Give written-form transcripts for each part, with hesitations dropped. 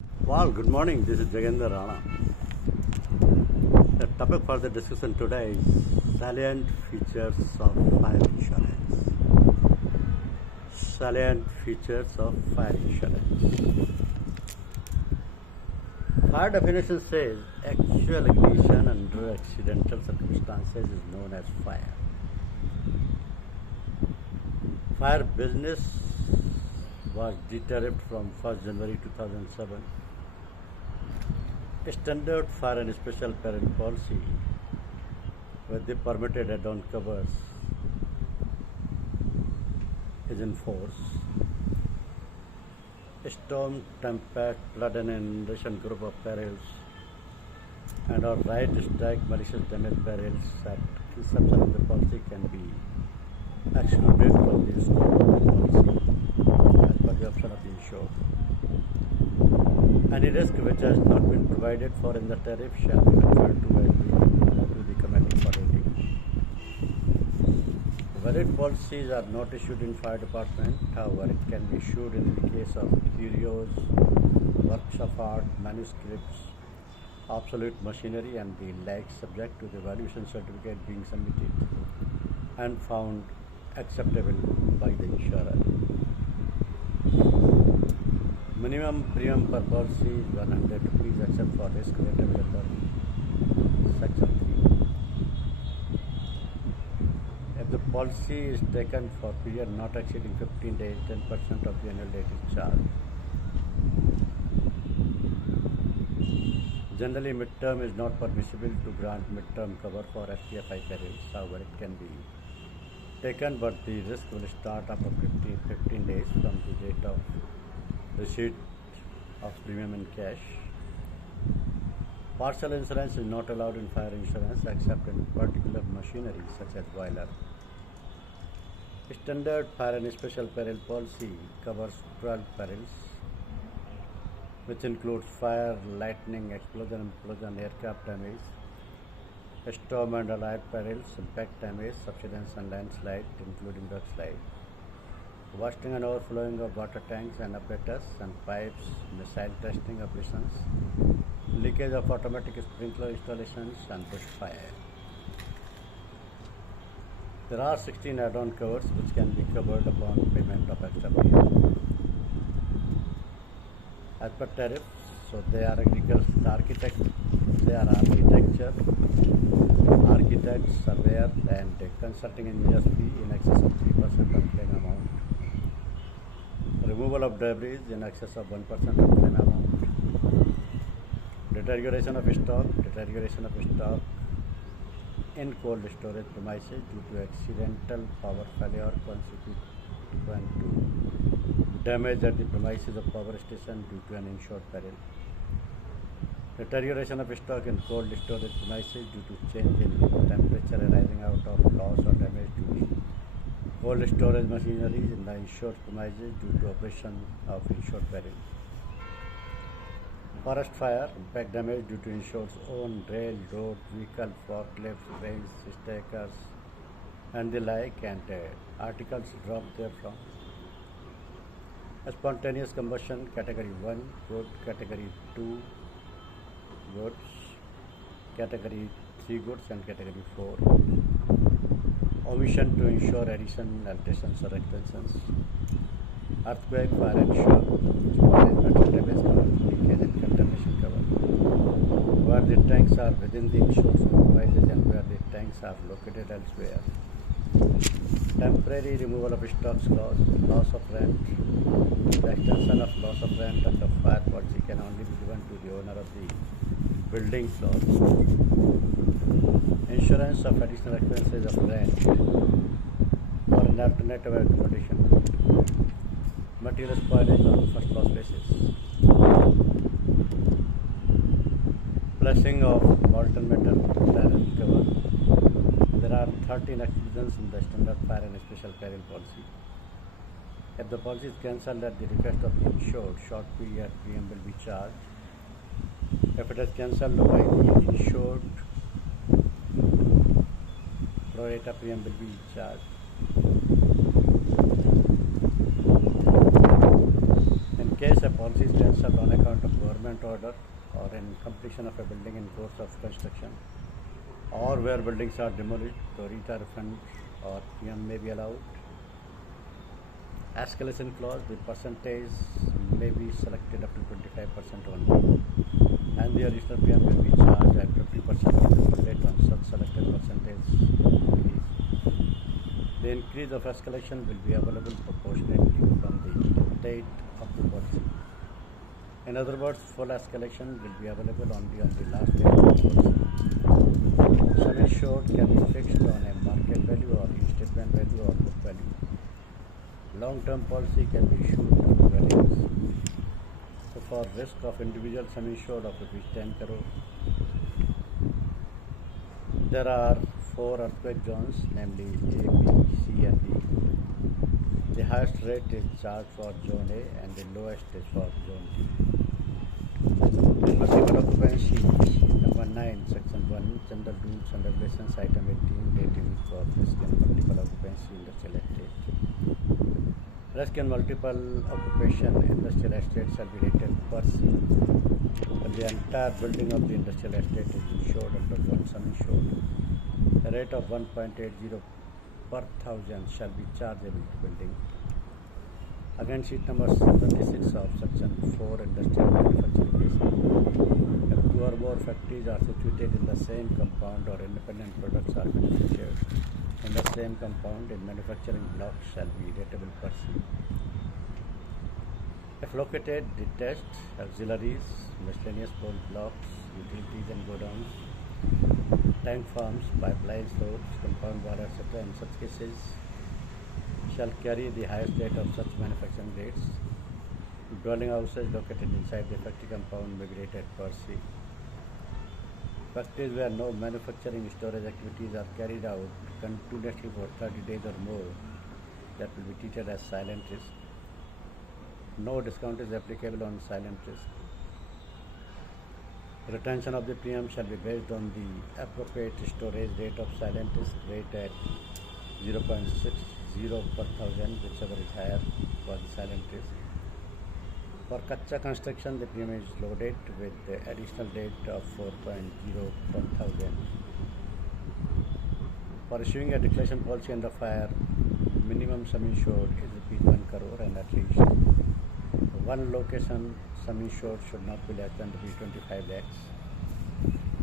Well, good morning. This is Jagendra Rana. The topic for the discussion today is salient features of fire insurance. Salient features of fire insurance. Fire definition says actual ignition under accidental circumstances is known as fire. Fire business was de-tariffed from 1st January 2007. Standard fire and special peril policy with the permitted add-on covers is in force. Storm, tempest, flood and inundation group of perils and or right strike malicious damage perils at inception of the policy can be excluded from the scope of the policy as per the option of the insured. Any risk which has not been provided for in the tariff shall be referred to the commanding authority. Valid policies are not issued in fire department, however, it can be issued in the case of curios, works of art, manuscripts, obsolete machinery and the like, subject to the valuation certificate being submitted and found acceptable by the insurer. Minimum premium per policy is 100 rupees except for risk rated under section 3. If the policy is taken for period not exceeding 15 days, 10% of the annual rate is charged. Generally, midterm is not permissible to grant midterm cover for STFI perils. However, it can be taken, but the risk will start after 15 days from the date of receipt of premium in cash. Partial insurance is not allowed in fire insurance except in particular machinery such as boiler. Standard fire and special peril policy covers 12 perils, which includes fire, lightning, explosion, implosion, aircraft damage, storm and allied perils, impact damage, subsidence and landslide, including mudslide, bursting and overflowing of water tanks and apparatus and pipes, missile testing operations, leakage of automatic sprinkler installations and bush fire. There are 16 add-on covers which can be covered upon payment of extra premium. As per tariff, so they are architecture, architects, surveyor and consulting engineers fee in excess of 3% of claim amount. Removal of debris in excess of 1% of claim amount. Deterioration of stock in cold storage premises due to accidental power failure consequent to damage at the premises of power station due to an insured peril. Deterioration of stock in cold storage premises due to change in temperature arising out of loss or damage to the cold storage machinery in the insured premises due to operation of insured peril. Forest fire, impact damage due to insured's own rail, road, vehicle, forklifts, trains, stakers, and the like, and articles dropped therefrom. Spontaneous combustion, category 1, good, category 2, goods, category 3 goods, and category 4. Omission to insure addition, alterations, or extensions. Earthquake, fire and shock, metal damage cover, leakage and contamination cover. Where the tanks are within the insured supervises and where the tanks are located elsewhere. Temporary removal of stocks clause, loss of rent. The extension of loss of rent under fire policy can only be given to the owner of the building clause. Insurance of additional expenses of rent or an alternative accommodation. Material spoilage on first loss basis. Flushing of molten metal, iron cover. There are 13 exclusions in the standard fire and special peril policy. If the policy is cancelled at the request of the insured, short period premium will be charged. If it is cancelled by the insured, pro rata premium will be charged. In case a policy is cancelled on account of government order or in completion of a building in course of construction, or where buildings are demolished, Torita refund or PM may be allowed. Escalation clause, the percentage may be selected up to 25% only, and the additional PM will be charged at 50% of the full rate on such selected percentage increase. The increase of escalation will be available proportionately from the date of the policy. In other words, full escalation will be available only on the last day of the policy. Sum insured can be fixed on a market value or reinstatement value or book value. Long-term policy can be issued to dwellings. So for risk of individual sum insured of rupees 10 crore, there are 4 earthquake zones, namely A, B, C and D. The highest rate is charged for zone A and the lowest is for zone D. Multiple occupancy, number 9, section 1, general rules and regulations, item 18, rating for risk and multiple occupancy industrial estate. Risk and multiple occupation industrial estate shall be rated per C. When the entire building of the industrial estate is insured under one sum insured, a rate of 1.80 per thousand shall be chargeable to building. Again, sheet number 26 of section 4 industrial manufacturing risk. If 2 or more factories are situated in the same compound or independent products are manufactured in the same compound in manufacturing blocks shall be rateable per C. If located detached auxiliaries, miscellaneous pole blocks, utilities and godowns, tank farms, pipeline stores, compound wall, etc. in such cases shall carry the highest rate of such manufacturing rates. Dwelling houses located inside the factory compound may be rated per C. Factories where no manufacturing storage activities are carried out continuously for 30 days or more, that will be treated as silent risk. No discount is applicable on silent risk. Retention of the premium shall be based on the appropriate storage rate of silent risk, rate at 0.60 per thousand, whichever is higher for the silent risk. For Kacha construction, the premium is loaded with the additional rate of 4.0 per thousand. For issuing a declaration policy under fire, minimum sum insured is rupees 1 crore and at least one location sum insured should not be less than rupees 25 lakhs.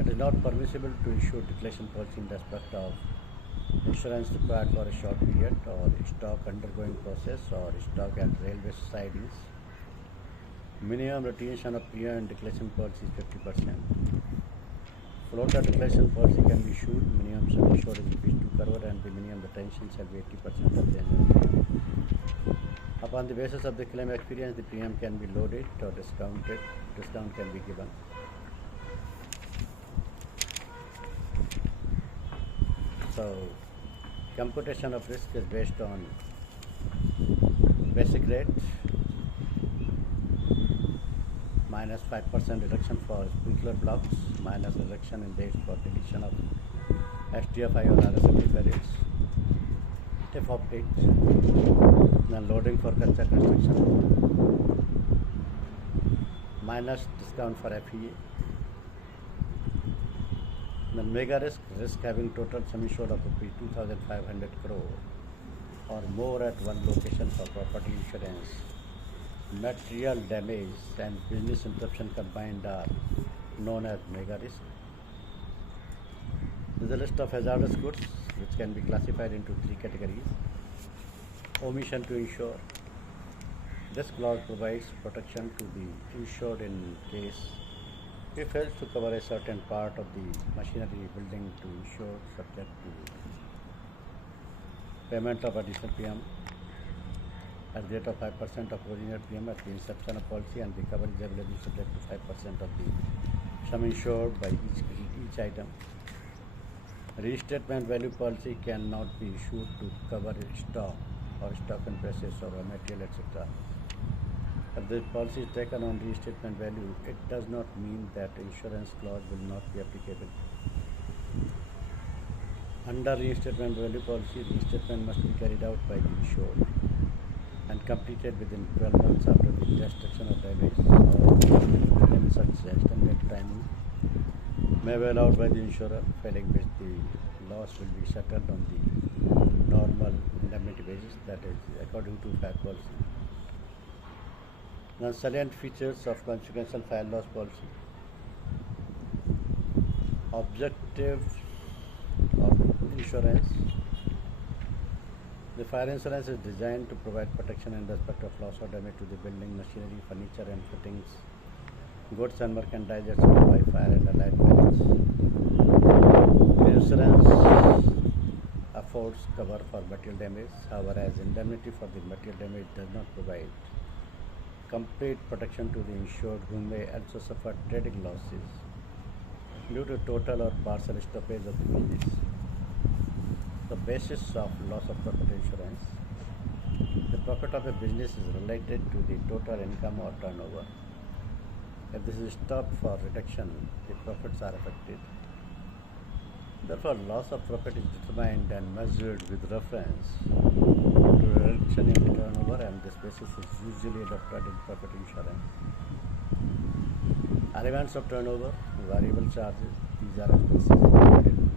It is not permissible to issue declaration policy in respect of insurance required for a short period or stock undergoing process or stock at railway sidings. Minimum retention of premium in declaration policy is 50%. Floater declaration policy can be issued. Minimum sum insured is rupees 2 crore and the minimum retention shall be 80% of the annual premium. Upon the basis of the claim experience, the premium can be loaded or discounted. Discount can be given. So, computation of risk is based on basic rate minus 5% reduction for sprinkler blocks, minus reduction in dates for deletion of SDFI or RSMD periods, if of date, then loading for Kacha construction, minus discount for FEA. Then mega risk, risk having total sum insured of rupees 2,500 crore or more at one location for property insurance. Material damage and business interruption combined are known as mega risk. There is a list of hazardous goods which can be classified into 3 categories. Omission to insure. This clause provides protection to the insured in case he fails to cover a certain part of the machinery building to insure subject to payment of additional premium at the rate of 5% of original premium at the inception of policy, and the cover is available subject to 5% of the sum insured by each item. Restatement value policy cannot be issued to cover stock or stock in process or raw material, etc. If the policy is taken on restatement value, it does not mean that insurance clause will not be applicable. Under restatement value policy, restatement must be carried out by the insured, and completed within 12 months after the destruction of damage or within such extended time may be allowed by the insurer, failing which the loss will be settled on the normal indemnity basis, that is according to fire policy. Now, salient features of consequential fire loss policy. Objectives of insurance. The fire insurance is designed to provide protection in respect of loss or damage to the building, machinery, furniture and fittings, goods and merchandise exposed by fire and allied perils. The insurance affords cover for material damage, however, as indemnity for the material damage does not provide complete protection to the insured, who may also suffer trading losses due to total or partial stoppage of the business. The basis of loss of profit insurance. The profit of a business is related to the total income or turnover. If this is stopped for reduction, the profits are affected. Therefore, loss of profit is determined and measured with reference to reduction in turnover, and this basis is usually adopted in profit insurance. Elements of turnover, variable charges. These are expenses incurred in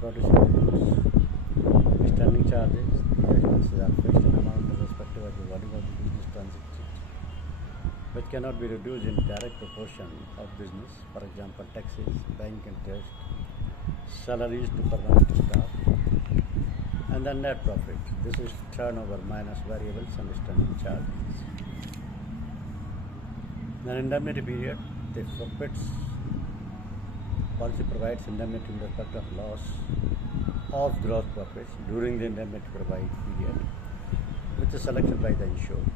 producing the goods. Standing charges. These expenses are fixed in amount irrespective of the volume of the business transacted, which cannot be reduced in direct proportion of business. For example, taxes, bank interest, salaries to permanent staff, and the net profit. This is turnover minus variables and standing charges. The indemnity period. The profits policy provides indemnity in respect of loss of gross profits during the indemnity provide period, which is selected by the insured.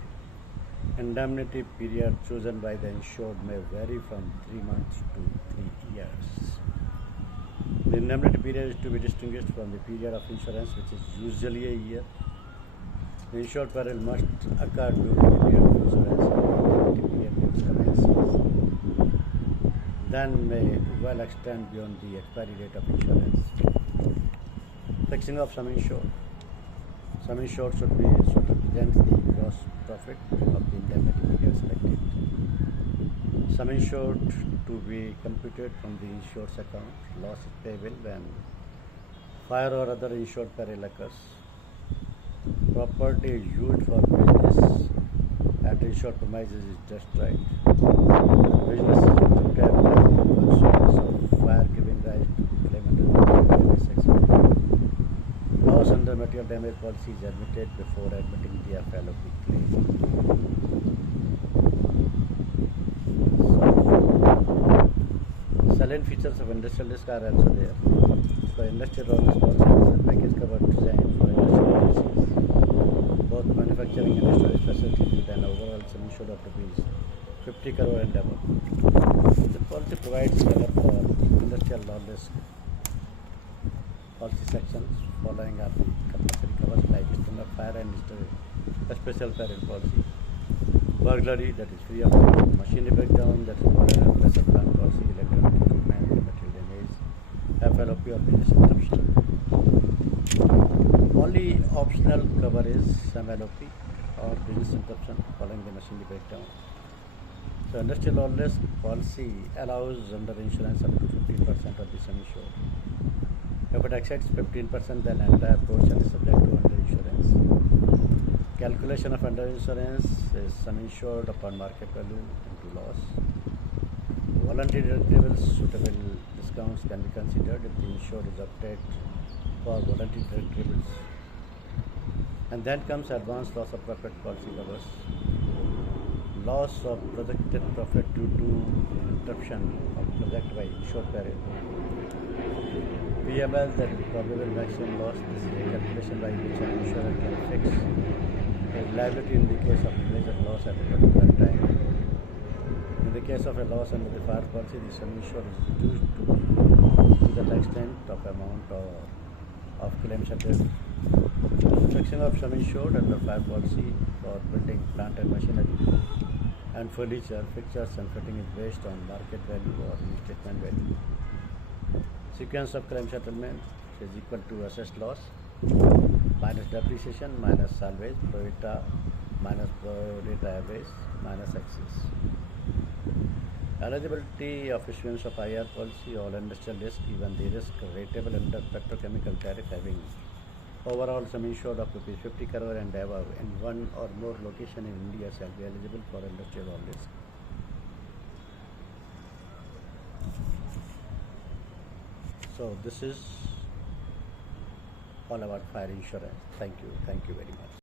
Indemnity period chosen by the insured may vary from 3 months to 3 years. The indemnity period is to be distinguished from the period of insurance, which is usually a year. The insured peril must occur during the period of insurance, and the indemnity period which commences then may well extend beyond the expiry date of insurance. Fixing of sum insured. Sum insured should represent the gross profit of the indemnity period selected. Sum insured to be computed from the insured's account. Loss is payable when fire or other insured peril occurs. Property used for business at insured premises is destroyed. Business is interrupted by consequence of fire giving rise to the claim under the material damage section. Loss under material damage policy is admitted before admitting the FLOP claim. Salient features of industrial risk are also there. So, industrial loss policy is a package cover designed for industrial policies, both manufacturing and storage facilities, with an overall sum insured of rupees 50 crore and above. The policy provides cover for industrial law risk policy sections. Following are the compulsory covers like external fire and special peril policy. Burglary, that is free of cost. Machinery breakdown, that is water and pressure plant policy. Electronic equipment, material damage, FLOP or business interruption. Only optional cover is MLOP or business interruption following the machinery breakdown. So, industrial law risk policy allows under insurance up to 15% of the sum insured. If it exceeds 15%, then entire portion is subject to under insurance. Calculation of under insurance is sum insured upon market value into loss. Voluntary deductibles, suitable discounts can be considered if the insured is opted for voluntary deductibles. And then comes advanced loss of profit policy covers. Loss of projected profit due to interruption of project by insured peril. PML, that is probable maximum loss. This is a calculation by which an insurer can fix his liability in the case of major loss at a particular time. In the case of a loss under the fire policy, the sum insured is reduced to that extent of amount or of claim settled. Fixing of sum insured under fire policy for building, plant and machinery and furniture, fixtures and fitting is based on market value or restatement value. Sequence of claim settlement is equal to assessed loss minus depreciation minus salvage pro rata minus body database minus access. Eligibility of issuance of IR policy, all industrial risk, even the risk rateable under petrochemical tariff having overall sum insured of rupees 50 crore and above in one or more location in India shall be eligible for industrial all risk. So this is all about fire insurance. Thank you very much.